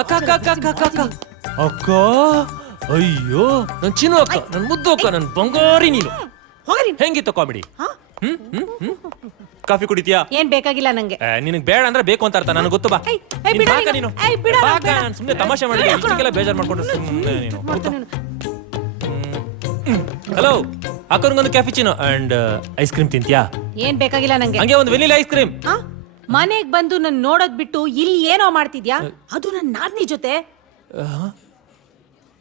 ಅಕ್ಕ ಅಕ್ಕ ಅಕ್ಕ ಅಕ್ಕ ಅಕ್ಕ ಅಕ್ಕ. ಅಕ್ಕ? ಅಯ್ಯೋ. ನನ್ ಚಿನ್ನು ಅಕ್ಕ ನನ್ ಮುದ್ದು ಅಕ್ಕ ನನ್ ಬಂಗಾರಿ ನೀನು. ಹೋಗ್ರಿ. ಹೆಂಗಿತ್ತು ಕಾಮಿಡಿ ಹ್ಮ್ ಹ್ಮ್ ಹ್ಮ್. ಕಾಫಿ ಕುಡಿತೀಯಾ? ಏನ್ ಬೇಕಾಗಿಲ್ಲ ನಂಗೆ. ಏ, ನಿನಗ್ ಬೇಡ ಅಂದ್ರೆ ಬೇಕು ಅಂತ ಅರ್ಥ ನನಗೆ ಗೊತ್ತು ಬಾ. ನೀನ್ ಬಿಡು ಬಾಕ ನೀನು. ನೀನು. ಏಯ್, ಬಿಡು ಬಾಕ, ನಾನು ಬೇಡ. ನಾನ್ ಸುಮ್ನೆ ತಮಾಷೆ ಮಾಡಿದೆ. ಬಿಡು. ಇಷ್ಟಕ್ಕೆಲ್ಲ ಬೇಜಾರ್ ಮಾಡ್ಕೊಂಡು ಸುಮ್ಮನೆ ನೀನು. ಮಾಡ್ತಾನೆ. ಹಲೋ ಅಕ್ಕನಿಗೊಂದು ಕ್ಯಾಫಿಚಿನೋ ಅಂಡ್ ಐಸ್ ಕ್ರೀಮ್ ತಿಂತೀಯಾ? ಏನ್ ಬೇಕಾಗಿಲ್ಲ ನಂಗೆ. ಹಂಗೆ ಒಂದು ವೆನಿಲಾ ಐಸ್ ಕ್ರೀಮ್ ಆ? ಮನೆಗ್ ಬಂದು ನನ್ ನೋಡೋದ್ ಬಿಟ್ಟು ಇಲ್ಲಿ ಏನೋ ಮಾಡ್ತಿದ್ಯಾ? ಅದು ನನ್ ನಾದ್ನಿ ಜೊತೆ.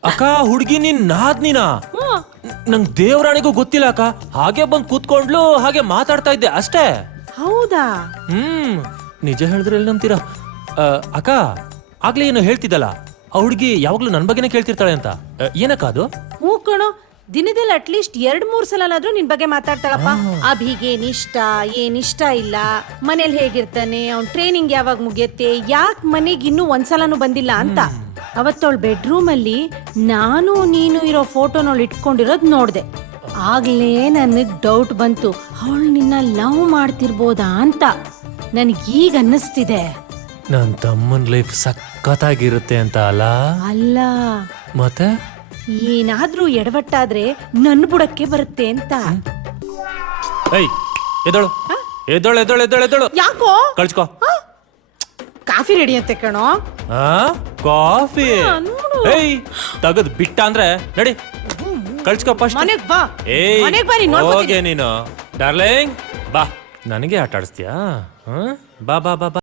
ಅಕ್ಕ ಹುಡುಗಿ ನಿನ್ ನಾದ್ನಿನ? ಹ್ಮ್. ನಂಗ್ ದೇವರಾಣಿಗೂ ಗೊತ್ತಿಲ್ಲ ಅಕ್ಕ. ಹಾಗೆ ಬಂದ್ ಕೂತ್ಕೊಂಡ್ಲು ಹಾಗೆ ಮಾತಾಡ್ತಾ ಇದ್ದೆ ಅಷ್ಟೇ. ಹೌದಾ? ಹ್ಮ್. ನಿಜ ಹೇಳಿದ್ರೆ ಎಲ್ಲಿ ನಂಬ್ತೀರಾ? ಆ, ಅಕ್ಕ ಆಗ್ಲೇ ಏನೋ ಹೇಳ್ತಿದ್ದಲ್ಲ. ಆ ಹುಡುಗಿ ಯಾವಾಗ್ಲೂ ನನ್ ಬಗ್ಗೆನೇ ಕೇಳ್ತಿರ್ತಾಳೆ ಅಂತ. ಆ, ಏನಕ್ಕ ಅದು? ಹೂ ಕಣೋ. ದಿನದಲ್ಲಿ ಅಟ್ಲೀಸ್ಟ್ ಎರಡ್ ಮೂರ್ ಸಲನಾದ್ರೂ ನಿನ್ ಬಗ್ಗೆ ಮಾತಾಡ್ತಾಳಪ್ಪ. ಅಭಿಗೆ ಏನ್ ಇಷ್ಟ ಏನ್ ಇಷ್ಟ ಇಲ್ಲ ಮನೇಲಿ ಹೇಗಿರ್ತಾನೆ ಅವ್ನ್ ಟ್ರೈನಿಂಗ್ ಯಾವಾಗ ಮುಗಿಯತ್ತೆ ಯಾಕೆ ಮನೆಗೆ ಇನ್ನೂ ಒಂದ್ಸಲನೂ ಬಂದಿಲ್ಲ ಅಂತ. ಅವತ್ತವಳ ಬೆಡ್ರೂಮ್ ಅಲ್ಲಿ ನಾನು ನೀನು ಇರೋ ಫೋಟೋನವಳು ಇಟ್ಕೊಂಡಿರೋದ್ ನೋಡ್ದೆ. ಆಗ್ಲೇ ನನಗ್ ಡೌಟ್ ಬಂತು ಅವಳು ನಿನ್ನ ಲವ್ ಮಾಡ್ತಿರ್ಬೋದಾ ಅಂತ. ನನಗೀಗ ಅನ್ನಿಸ್ತಿದೆ. ನನ್ ತಮ್ಮನ್ ಲೈಫ್ ಸಖತ್ತಾಗಿರುತ್ತೆ ಅಂತ ಅಲ್ಲ ಅಲ್ಲ. ಮತ್ತೆ? ಏನಾದ್ರೂ ಎಡವಟ್ಟಾದ್ರೆ ನನ್ ಬುಡಕ್ಕೆ ಬರುತ್ತೆ ಅಂತ. ಏಯ್ ಎದಳು ಎದ್ದಳು ಎದ್ದಳು ಯಾಕೋ? ಕಳ್ಸ್ಕೊ. ಕಾಫಿ ರೆಡಿ ಅಂತ ಕಣೋ. ಆ ಕಾಫಿ. ನೋಡು. ಏಯ್ ತಗದ್ ಬಿಟ್ಟ ಅಂದ್ರೆ ನಡಿ. ಕಳ್ಸ್ಕೋ ಫಸ್ಟ್ ಮನೆಗ್ ಬಾ. ಏಯ್ ಮನೆಗ್ ಬಾರಿ ನೋಡ್ಕೋತೀನಿ. ನೀನು. ಡಾರ್ಲಿಂಗ್ ಬಾ. ನನಗೆ ಆಟ ಆಡಿಸ್ತೀಯಾ? ಹಾ? ಬಾ ಬಾ ಬಾ ಬಾ.